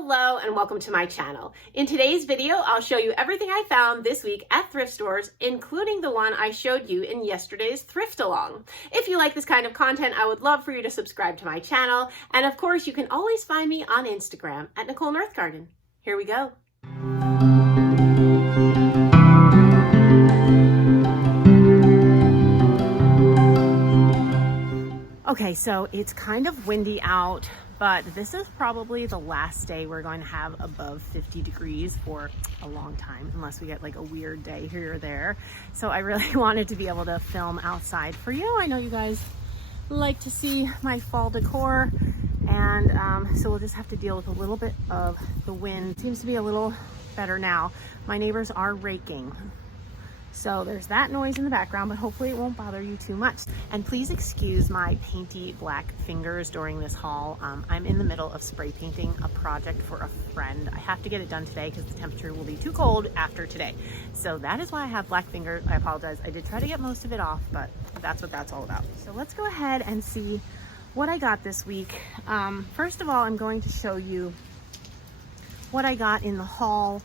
Hello and welcome to my channel. In today's video, I'll show you everything I found this week at thrift stores, including the one I showed you in yesterday's thrift along. If you like this kind of content, I would love for you to subscribe to my channel. And of course, you can always find me on Instagram at Nicole North Garden. Here we go. Okay, so it's kind of windy out, but this is probably the last day we're going to have above 50 degrees for a long time, unless we get like a weird day here or there. So I really wanted to be able to film outside for you. I know you guys like to see my fall decor, and so we'll just have to deal with a little bit of the wind. It seems to be a little better now. My neighbors are raking. So there's that noise in the background, but hopefully it won't bother you too much. And please excuse my painty black fingers during this haul. I'm in the middle of spray painting a project for a friend. I have to get it done today because the temperature will be too cold after today. So that is why I have black fingers. I apologize. I did try to get most of it off, but that's what that's all about. So let's go ahead and see what I got this week. First of all, I'm going to show you what I got in the haul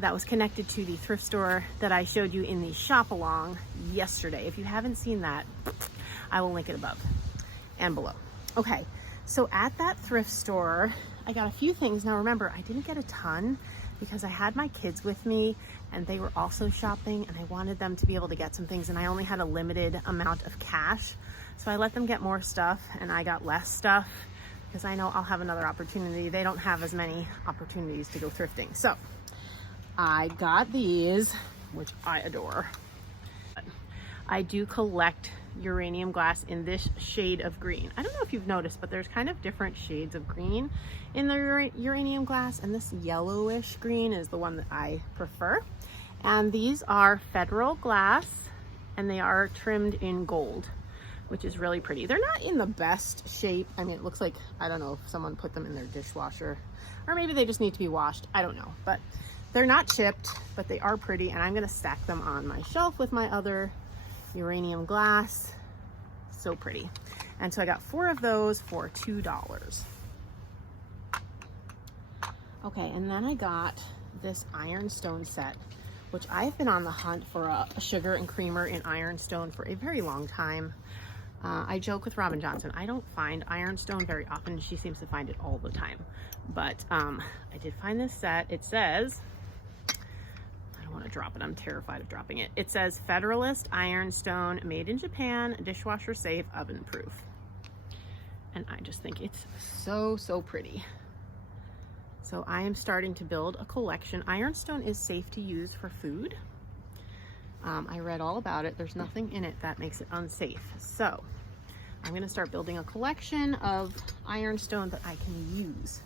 that was connected to the thrift store that I showed you in the shop along yesterday. If you haven't seen that, I will link it above and below. Okay, so at that thrift store, I got a few things. Now remember, I didn't get a ton because I had my kids with me and they were also shopping and I wanted them to be able to get some things, and I only had a limited amount of cash. So I let them get more stuff and I got less stuff because I know I'll have another opportunity. They don't have as many opportunities to go thrifting. So I got these, which I adore. I do collect uranium glass in this shade of green. I don't know if you've noticed, but there's kind of different shades of green in the uranium glass, and this yellowish green is the one that I prefer. And these are federal glass, and they are trimmed in gold, which is really pretty. They're not in the best shape. I mean, it looks like, I don't know if someone put them in their dishwasher, or maybe they just need to be washed. I don't know, but they're not chipped, but they are pretty, and I'm gonna stack them on my shelf with my other uranium glass. So pretty. And so I got 4 of those for $2. Okay, and then I got this ironstone set, which I've been on the hunt for a sugar and creamer in ironstone for a very long time. I joke with Robin Johnson, I don't find ironstone very often. She seems to find it all the time. But I did find this set. It says, I don't want to drop it, I'm terrified of dropping it. It says Federalist Ironstone, made in Japan, dishwasher safe, oven proof. And I just think it's so, so pretty. So I am starting to build a collection. Ironstone is safe to use for food. I read all about it. There's nothing in it that makes it unsafe. So I'm going to start building a collection of ironstone that I can use.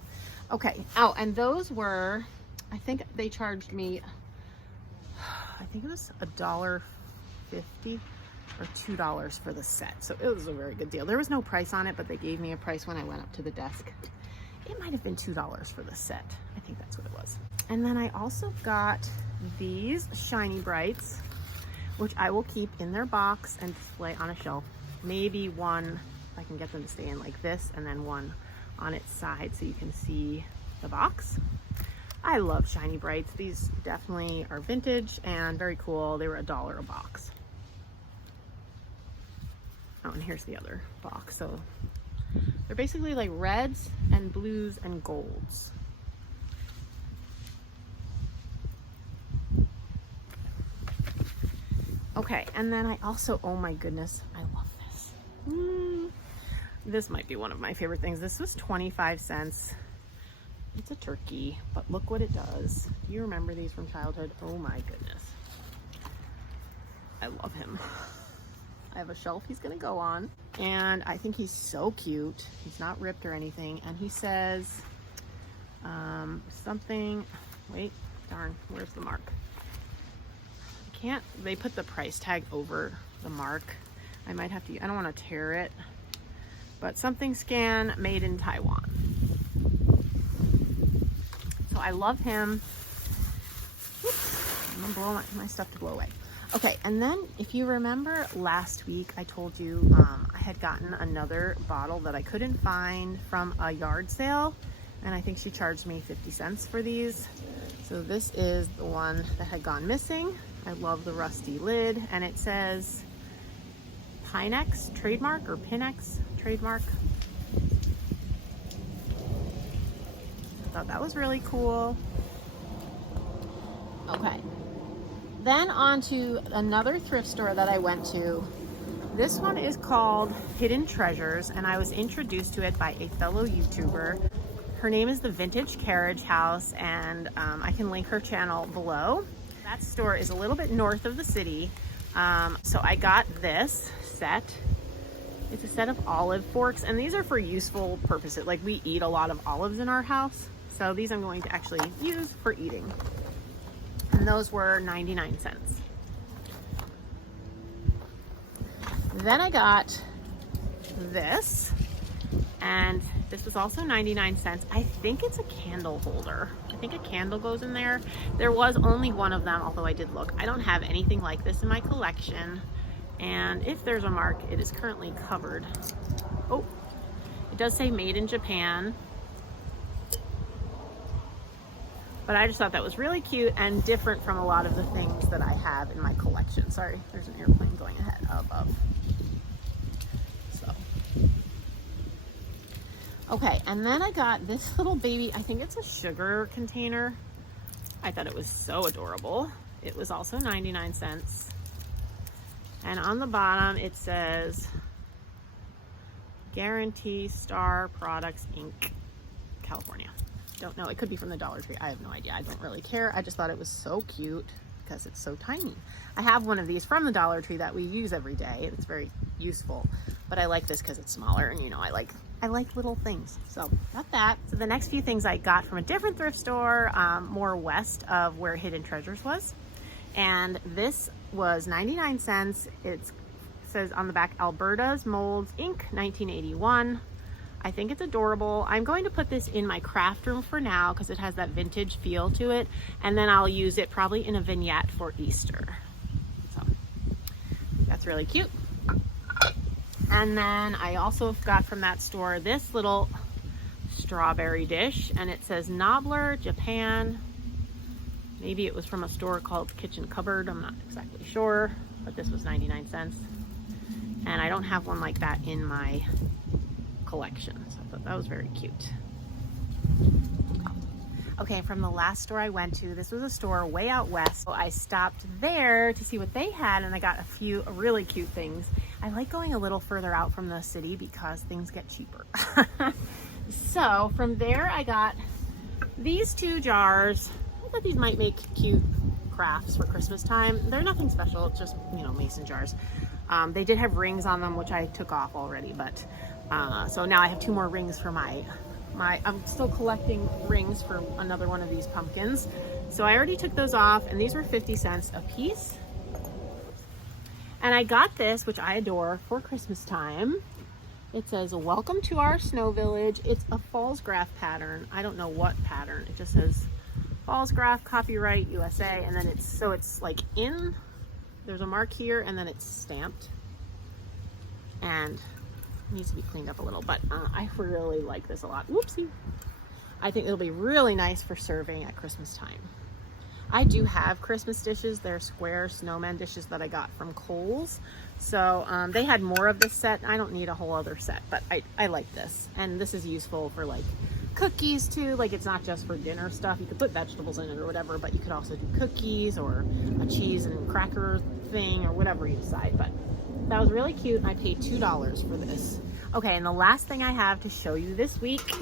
Okay. Oh, and those were, I think they charged me, I think it was $1.50 or $2 for the set. So it was a very good deal. There was no price on it, but they gave me a price when I went up to the desk. It might have been $2 for the set. I think that's what it was. And then I also got these Shiny Brights, which I will keep in their box and display on a shelf. Maybe one, if I can get them to stay in like this, and then one on its side so you can see the box. I love Shiny Brights. These definitely are vintage and very cool. They were $1 a box. Oh, and here's the other box. So they're basically like reds and blues and golds. Okay, and then I also, oh my goodness, I love this. This might be one of my favorite things. This was 25 cents. It's a turkey, but look what it does. Do you remember these from childhood? Oh my goodness. I love him. I have a shelf he's gonna go on, and I think he's so cute. He's not ripped or anything, and he says something, wait, darn, where's the mark? They put the price tag over the mark. I might have to, I don't want to tear it, but something scan made in Taiwan. So I love him. Oops, I'm gonna blow my stuff to blow away. Okay, and then if you remember last week, I told you I had gotten another bottle that I couldn't find from a yard sale and I think she charged me 50 cents for these. So this is the one that had gone missing. I love the rusty lid, and it says Pinex trademark or Pinex trademark. I thought that was really cool. Okay, then on to another thrift store that I went to. This one is called Hidden Treasures, and I was introduced to it by a fellow YouTuber. Her name is the Vintage Carriage House, and I can link her channel below. That store is a little bit north of the city. So I got this set. It's a set of olive forks, and these are for useful purposes. Like, we eat a lot of olives in our house, so these I'm going to actually use for eating. And those were 99 cents. Then I got this, and this was also 99 cents. I think it's a candle holder. I think a candle goes in there. There was only one of them, although I did look. I don't have anything like this in my collection, and if there's a mark, it is currently covered. Oh, it does say made in Japan. But I just thought that was really cute and different from a lot of the things that I have in my collection. Sorry, there's an airplane going ahead above. So, okay, and then I got this little baby, I think it's a sugar container. I thought it was so adorable. It was also 99 cents. And on the bottom it says Guarantee Star Products Inc., California. Don't know, it could be from the Dollar Tree. I have no idea. I don't really care. I just thought it was so cute because it's so tiny. I have one of these from the Dollar Tree that we use every day. It's very useful, but I like this because it's smaller, and you know, I like little things. So got that. So the next few things I got from a different thrift store, more west of where Hidden Treasures was, and this was 99 cents. It says on the back, Alberta's Molds Inc., 1981. I think it's adorable. I'm going to put this in my craft room for now because it has that vintage feel to it, and then I'll use it probably in a vignette for Easter. So that's really cute. And then I also got from that store this little strawberry dish, and it says Nobler, Japan. Maybe it was from a store called Kitchen Cupboard. I'm not exactly sure, but this was 99 cents. And I don't have one like that in my collection, so I thought that was very cute. Okay, from the last store I went to, this was a store way out west, so I stopped there to see what they had, and I got a few really cute things. I like going a little further out from the city because things get cheaper. So from there I got these two jars. I thought these might make cute crafts for Christmas time. They're nothing special, it's just, you know, mason jars. They did have rings on them, which I took off already, but so now I have 2 more rings for I'm still collecting rings for another one of these pumpkins. So I already took those off, and these were 50 cents a piece. And I got this, which I adore, for Christmas time. It says, welcome to our snow village. It's a false graph pattern. I don't know what pattern. It just says false graph, copyright USA. And then it's like there's a mark here, and then it's stamped. And needs to be cleaned up a little, but I really like this a lot. Whoopsie. I think it'll be really nice for serving at Christmas time. I do have Christmas dishes. They're square snowman dishes that I got from Kohl's. So they had more of this set. I don't need a whole other set, but I like this. And this is useful for like cookies too. Like, it's not just for dinner stuff. You could put vegetables in it or whatever, but you could also do cookies or a cheese and cracker thing or whatever you decide. But that was really cute, and I paid $2 for this. Okay, and the last thing I have to show you this week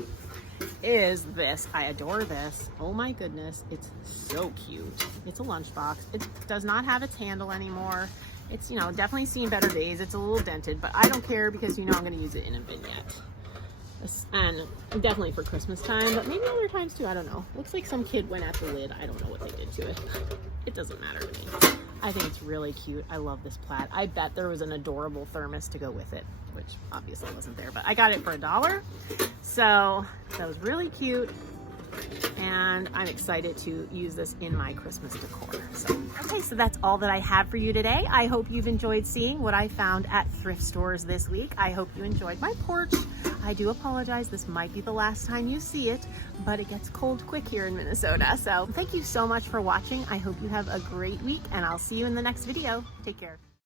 is this. I adore this. Oh my goodness, it's so cute. It's a lunchbox. It does not have its handle anymore. It's, you know, definitely seen better days. It's a little dented, but I don't care because, you know, I'm going to use it in a vignette. And definitely for Christmas time, but maybe other times too. I don't know. Looks like some kid went at the lid. I don't know what they did to it. It doesn't matter to me. I think it's really cute. I love this plaid. I bet there was an adorable thermos to go with it, which obviously wasn't there, but I got it for $1. So that was really cute. And I'm excited to use this in my Christmas decor. Okay, so that's all that I have for you today. I hope you've enjoyed seeing what I found at thrift stores this week. I hope you enjoyed my porch. I do apologize. This might be the last time you see it, but it gets cold quick here in Minnesota. So thank you so much for watching. I hope you have a great week, and I'll see you in the next video. Take care.